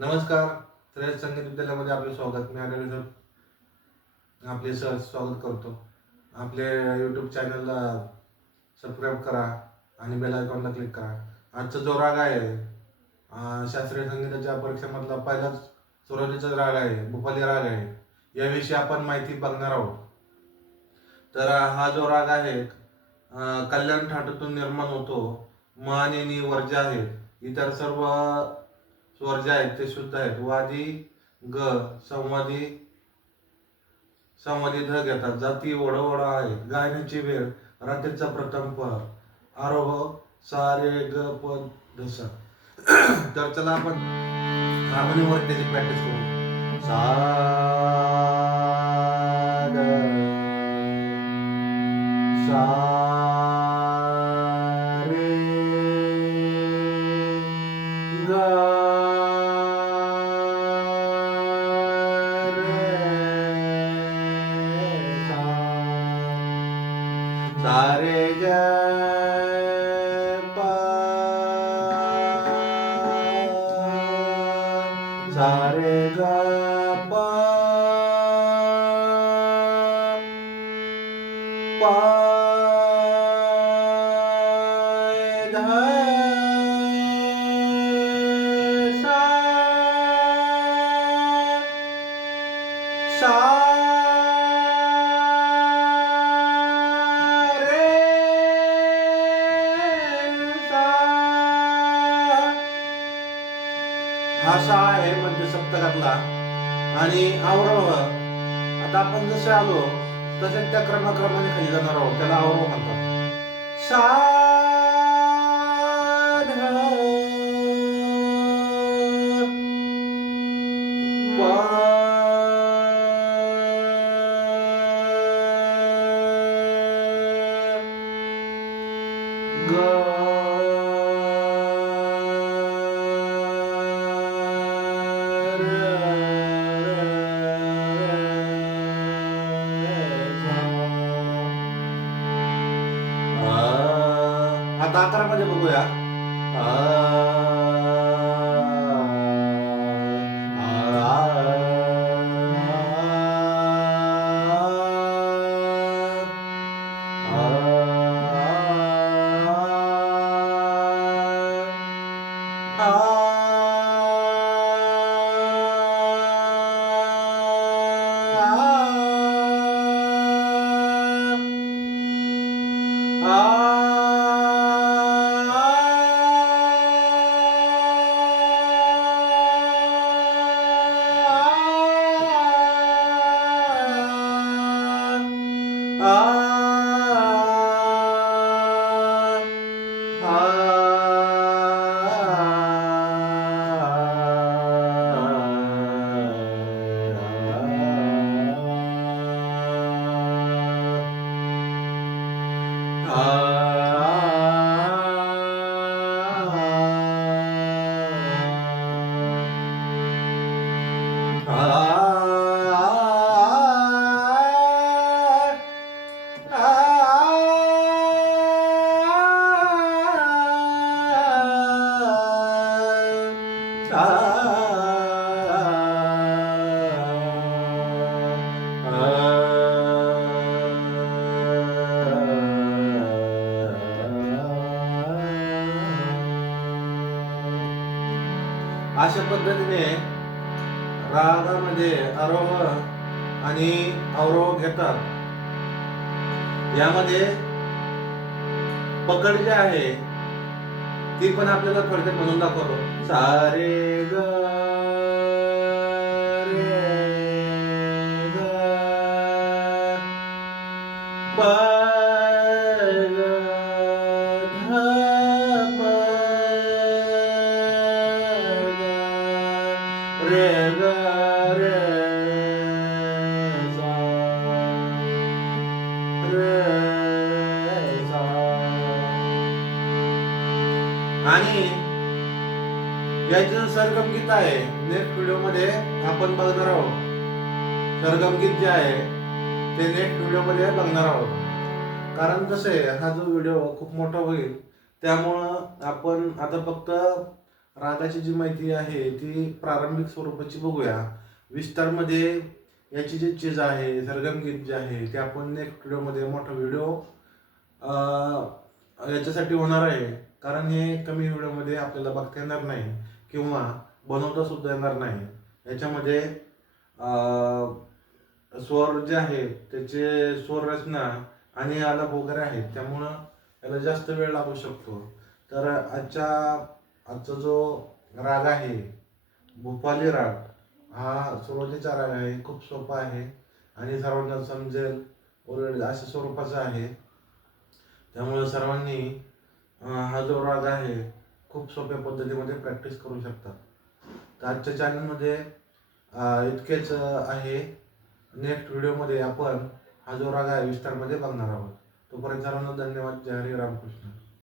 नमस्कार. श्रेयस संगीत विद्यालयामध्ये आपले स्वागत. मी आपले सर स्वागत करतो. आपले यूट्यूब चॅनलला सबस्क्राईब करा आणि बेल आयकॉनला क्लिक करा. आजचा जो राग आहे शास्त्रीय संगीताच्या परीक्षेमधला पहिलाच सुरुवातीचा राग आहे, भूपाली राग आहे. याविषयी आपण माहिती बघणार आहोत. तर हा जो राग आहे कल्याण ठाटातून निर्माण होतो. म आणि नी वर्ज्य आहेत. इतर सर्व स्वर जे आहेत ते शुद्ध आहेत. वादी ग संवादी संवादी ध घेतात. जाती ओढ आहे. गायनाची वेळ रात्रीचा प्रथम पहर. आरोह सा रे ग प ध सा. तर चला आपण हार्मोनियमवर त्याची प्रॅक्टिस करू. सा ग सा रे ग सा रे ग प सा रे ग प प ध सा सा हा सा आहे मध्य सप्तकातला आणि अवरोह. आता आपण जसे आलो तसे त्या क्रमाने खाली जाणार आहोत. त्याला अवरोह म्हणतात. सा ध प आता आकारामध्ये बघूया. अशा पद्धतीने रागामध्ये आरोह आणि अवरोह घेतात. यामध्ये पकड जी आहे ती पण आपल्याला थोडक्यात म्हणून दाखवतो. सा रे ग रे ग प ग ध प ग रे ग रे सा रे सा. आणि याचं सरगम गीत आहे. नेक्स्ट व्हिडिओ मध्ये आपण बघणार आहोत. सरगम गीत जे आहे ते नेक्स्ट व्हिडिओ मध्ये बघणार आहोत. कारण कसं आहे, हा जो व्हिडिओ खूप मोठा होईल त्यामुळं आपण आता फक्त रागाची जी माहिती आहे ती प्रारंभिक स्वरूपाची बघूया. विस्तारमध्ये याची जी चीज आहे, सरगम गीत जे आहे ते आपण नेक्स्ट व्हिडिओमध्ये मोठा व्हिडिओ याच्यासाठी होणार आहे. कारण हे कमी व्हिडिओमध्ये आपल्याला बघता येणार नाही किंवा बनवता सुद्धा येणार नाही. याच्यामध्ये स्वर जे आहे त्याचे स्वर रचना आणि आलाप वगैरे आहेत, त्यामुळं याला जास्त वेळ लागू शकतो. तर आजचा जो राग आहे भूपाली राग, हा सुरुवातीचा राग आहे, खूप सोपा आहे आणि सर्वांना समजेल ओरडेल अशा स्वरूपाचा आहे. त्यामुळे सर्वांनी हा जो राग आहे खूप सोप्या पद्धतीमध्ये प्रॅक्टिस करू शकतात. तर आजच्या चॅनलमध्ये इतकेच आहे. नेक्स्ट व्हिडिओमध्ये आपण हा जो राग आहे विस्तारमध्ये बघणार आहोत. तोपर्यंत सर्वांना धन्यवाद. जय हरी रामकृष्ण.